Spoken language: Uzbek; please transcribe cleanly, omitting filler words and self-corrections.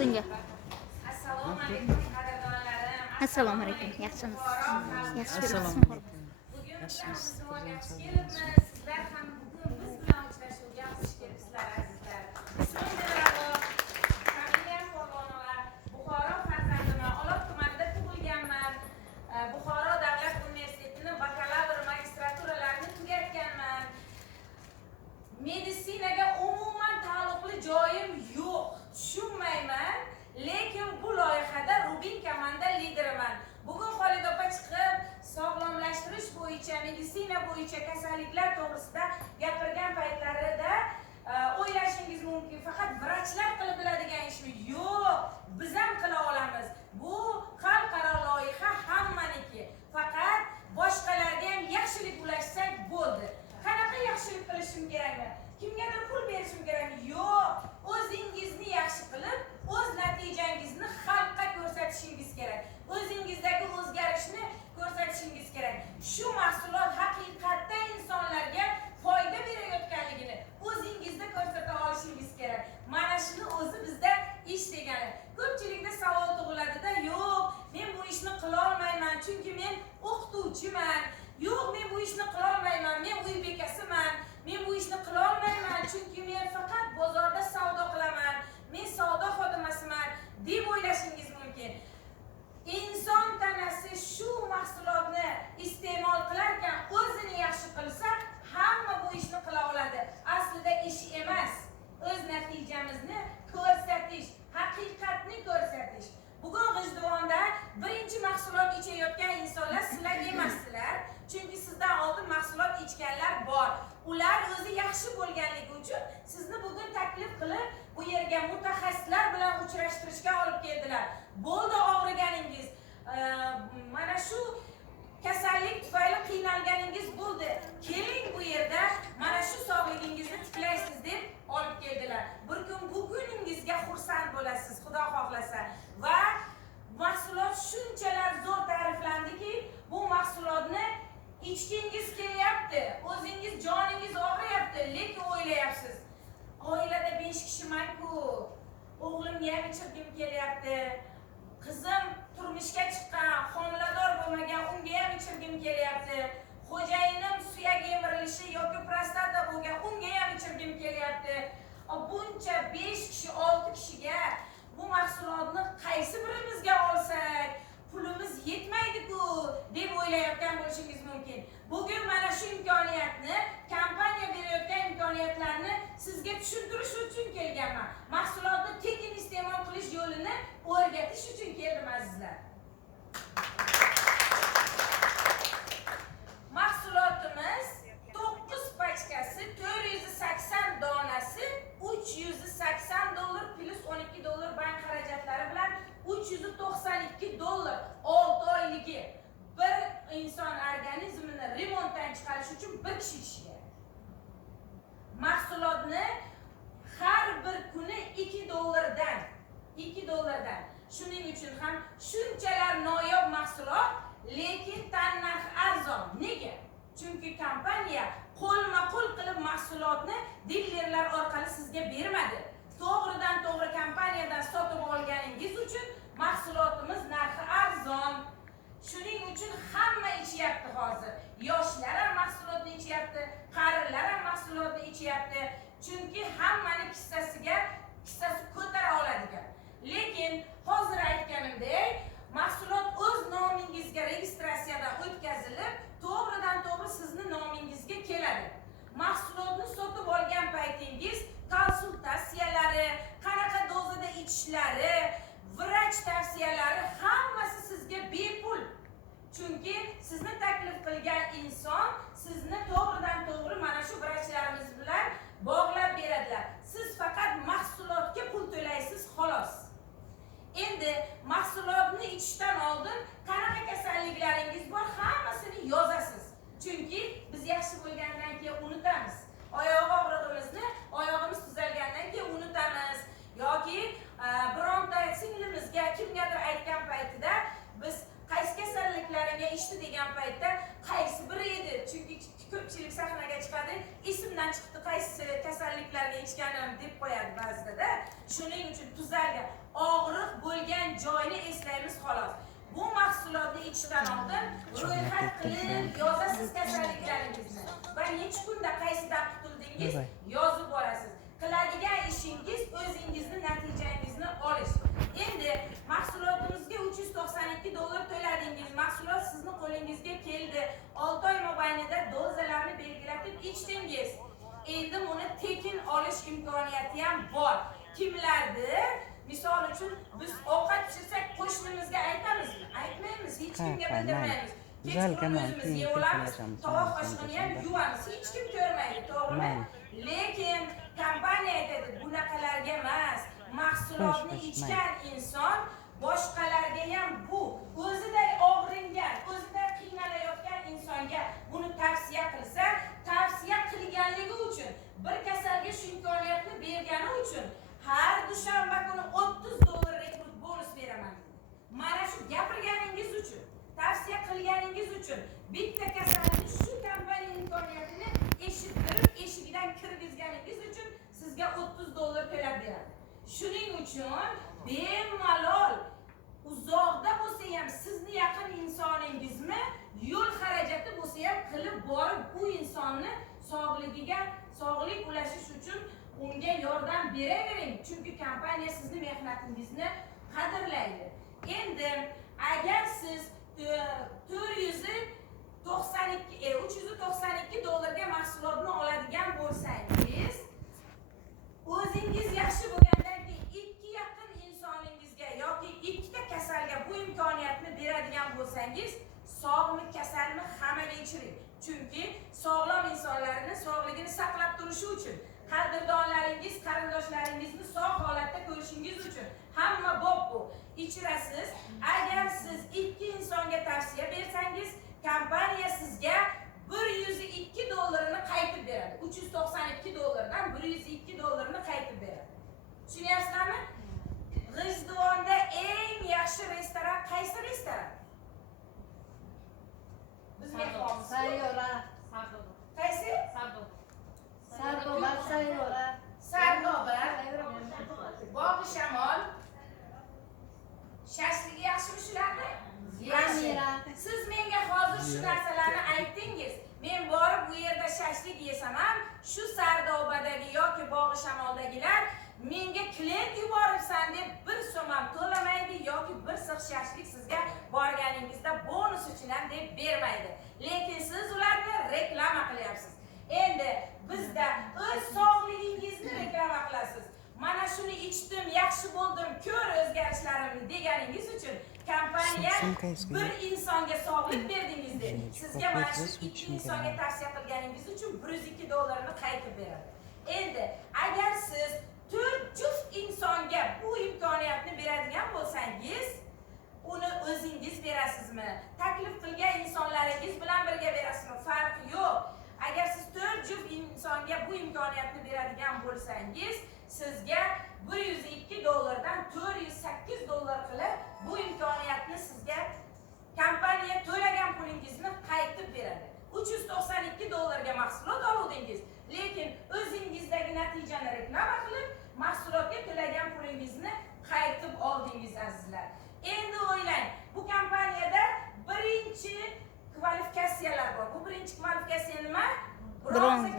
oldinga. Assalomu alaykum qadrdonlarim. Assalomu alaykum. Yaxshimisiz? Yaxshi Assalomu ko'ribsizmi? alaykum. Bugun Yaxshimisiz? yaxshi kelibmiz. Sizlar ham bugun biz bilan uchrashuvga xush kelibsizlar azizlar. Ismim Dilrabo, familiyam Polvonova, Buxoro farzandiman. Olot tumanida tug'ilganman. Buxoro davlat universitetining bakalavr magistraturalarni tugatganman. Meditsinaga umuman taalluqli joyim yo'q. Tushunmayman, lekin bu loyihada Rubin komanda lideriman. Bugun Xolid opa chiqib, sog'lomlashtirish bo'yicha, meditsina bo'yicha kasalliklar to'g'risida gapirgan paytlarida o'ylashingiz mumkin, faqat vrachlar qilib biladigan ishmi? Yo'q, biz ham qila olamiz. Bu xalqaro loyiha hammaniki. Faqat boshqalarga ham yaxshilik ulashsak bo'ldi. Qanaqa yaxshilik qilishim kerakmi? Kimgadir pul berishim kerakmi? Yo'q, o'zingizni yaxshi qilib, o'z natijangizni xalqqa ko'rsatishingiz kerak. O'zingizdagi o'zgarishni ko'rsatishingiz kerak. Shu mahsulot haqiqatda insonlarga foyda berayotganligini o'zingizda ko'rsata olishingiz kerak. Mana shuni o'zi bizda ish degani. Ko'pchilikda savol tug'iladi-da, yo'q, men bu ishni qila olmayman, chunki men o'qituvchiman. Yo'q, men bu ishni qila olmayman, men uy bekasiman. Men bu ishni qila olmayman, chunki men faqat bozorda savdo qilaman. Men savdo xodimasiman deb o'ylashingiz mumkin. Inson tanasi shu mahsulotni iste'mol qilarkan o'zini yaxshi qilsa, hamma bu ishni qila oladi. Aslida ish emas, o'z natijamizni ko'rsatish, haqiqatni ko'rsatish. Bugun G'ijduvonda birinchi mahsulot ichayotgan insonlar sizlar emassizlar, chunki sizdan oldin mahsulot ichganlar bor. Ular o'zi yaxshi bo'lganligi uchun sizni bugun taklif qilib bu yerga mutaxassislar bilan uchrashtirishga olib keldilar. Bo'ldi, og'riganingiz, mana shu kasallik tufayli qiynalganingiz bo'ldi. Keling bu yerda mana shu sog'ligingizni tiklaysiz deb olib keldilar. Bir kun buguningizga xursand bo'lasiz, Xudo xohlasa. Va mahsulot shunchalar zo'r ta'riflandiki, bu mahsulotni ichgingiz kelyapti, o'zingiz joningiz og'riyapti, lekin o'ylayapsiz, oilada 5 kishiman-ku, o'g'limga ham ichirgim kelyapti, qizim turmushga chiqqan, homilador bo'lmagan, unga ham ichirgim kelyapti, xo'jayinim suyak emirilishi yoki prostata bo'lgan, unga ham ichirgim kelyapti. Buncha 5 kishi, 6 kishiga bu mahsulotni qaysi birimizga olsak, pulimiz yetmaydi-ku deb o'ylayotgan bo'lishingiz mumkin. Bugun mana shu imkoniyatni, kompaniya berayotgan imkoniyatlarni sizga tushuntirish uchun kelganman. Mahsulotni tekin iste'mol qilish yo'lini o'rgatish uchun keldim azizlar. Mahsulotimiz 9 pachkasi, 480 donasi, $380 plus $12 bank xarajatlari bilan $392 6 oyligi. Bir inson organizmini remontdan chiqarish uchun bir kishi ichishi kerak. Mahsulotni har bir kuni $2 Shuning uchun ham shunchalar noyob mahsulot, lekin tan narxi arzon. Nega? Chunki kompaniya qo'lma-qo'l qilib mahsulotni dilerlar orqali sizga bermadi. To'g'ridan to'g'ri kompaniyadan sotib olganingiz uchun mahsulotimiz narxi arzon. Shuning uchun hamma ichyapti hozir. Yoshlar ham mahsulotni ichyapti, qarilar ham mahsulotni ichyapti. Chunki hammani kissasi ko'tara oladigan. Lekin hozir aytganimdek, mahsulot o'z nomingizga registratsiyadan o'tkazilib, to'g'ridan to'g'ri sizni nomingizga keladi. Mahsulotni sotib olgan paytingiz konsultatsiyalari, qanaqa dozada ichishlari, vrach tavsiyalari hammasi sizga bepul. Chunki sizni taklif qilgan inson sizni to'g'ridan to'g'ri mana shu vrachlarimiz bilan bog'lab beradilar. Siz faqat mahsulotga pul to'laysiz xolos. Endi mahsulotni ichishdan oldin qanaqa kasalliklaringiz bor, hammasini yozasiz. Chunki biz yaxshi bo'lgandan keyin unutamiz. Oyoq og'rig'imizni, oyog'imiz tuzalgandan keyin unutamiz. Yoki bironta singlimizga kimgadir aytgan paytida biz qaysi kasalliklaringa ichdi degan paytda qaysi biri edi? Chunki ko'pchilik sahnaga chiqadi, esimdan chiqdi qaysi kasalliklarga ichganim deb qo'yadi ba'zida. Shuning uchun tuzalgan og'riq bo'lgan joyni eslaymiz xolos. Bu mahsulotni ichishdan oldin ro'yxat qilib yozasiz kasalliklaringizni va necha kunda qaysidan qutuldingiz yozib borasiz. Qiladigan ishingiz o'zingizni natijangizni olish. Endi mahsulotimizga $392 to'ladingiz. Mahsulot sizni qo'lingizga keldi. 6 oy mobaynida dozalarni belgilatib ichdingiz. Endi buni tekin olish imkoniyati ham bor. Kimlardir? Misol uchun biz ovqat pishirsak qo'shnimizga aytamizmi? Aytmaymiz, hech kimga bildirmaymiz. Kechqurun o'zimiz yeb olamiz, tovoq qoshiqni ham yuvamiz, hech kim ko'rmaydi, to'g'rimi? Lekin kompaniya aytadi, bunaqalarga emas. Mahsulotni ichgan inson boshqalarga ham bu o'zida og'ringan, o'zida qiynalayotgan insonga buni tavsiya qilsa, tavsiya qilganligi uchun, bir kasalga shu imkoniyatni bergani uchun har dushanba kuni $30 rekrut bonus beraman. Mana shu gapirganingiz uchun, tavsiya qilganingiz uchun bitta kasalni shu kompaniya imkoniyatini eshittirib, eshigidan kirgizganingiz uchun sizga $30 to'lab beradi. Shuning uchun bemalol uzoqda bo'lsa ham sizni yaqin insoningizmi yo'l xarajati bo'lsa ham qilib borib bu insonni sog'ligiga sog'lik ulashish uchun unga yordam beravering. Chunki kompaniya sizni mehnatingizni qadrlaydi. Endi agar siz $392 ga mahsulotni oladigan bo'lsangiz, o'zingiz yaxshi bo'lgandan keyin ikki yaqin insoningizga yoki ikkita kasalga bu imkoniyatni beradigan bo'lsangiz, sog'mi kasalmi hammaga ichiring. Chunki sog'lom insonlarning sog'ligini saqlab turishi uchun, qadrdonlaringiz, qarindoshlaringizni sog' holatda ko'rishingiz uchun hamma bob bu. Ichirasiz. Agar siz ikki insonga tavsiya bersangiz, kompaniya sizga $102 ni qaytib beradi. $392 dan $102 ni qaytib beradi. Tushunyapsizlarmi? G'ijduvonda eng yaxshi restoran qaysi restoran? Biz mehmonmiz. Sayyora. Qaysi? Sardoba, Sayyora. Sardoba. Bog'i Shamol. Shashligi yaxshimi shularni? Yamira. Siz menga hozir shu narsalarni aytdingiz. Men borib bu yerda shashlik yesam ham, shu Sardobadagi yoki Bog'i Shamoldagilar menga klient yuboribsan deb 1 so'm ham to'lamaydi yoki bir six shashlik sizga borganingizda bonus uchun ham deb bermaydi. Lekin siz ularni reklama qilyapsiz. Endi bizda o'z sog'ligingizni reklama qilasiz. Mana shuni ichdim, yaxshi bo'ldim, ko'r o'zgarishlarimni deganingiz uchun kompaniya bir insonga sog'lik berdingiz deb sizga mana shu ikki insonga tavsiya qilganingiz uchun $102 ni qaytib beradi. Endi agar siz 4 juft insonga bu imkoniyatni beradigan bo'lsangiz, uni o'zingiz berasizmi? Taklif qilgan insonlaringiz bilan birga berasizmi? Farqi yo'q. Agar siz 4 juft insonga bu imkoniyatni beradigan bo'lsangiz, sizga $102 dan $408 qilib bu imkoniyatni sizga kompaniya to'lagan pulingizni qaytib beradi. $392 ga mahsulot oluvdingiz, lekin o'zingizdagi natijani reklama qilib, mahsulotga to'lagan pulingizni qaytib oldingiz azizlar. Endi o'ylang, bu kompaniyada birinchi kvalifikatsiyalar bor. Bu birinchi kvalifikatsiya nima? Bronza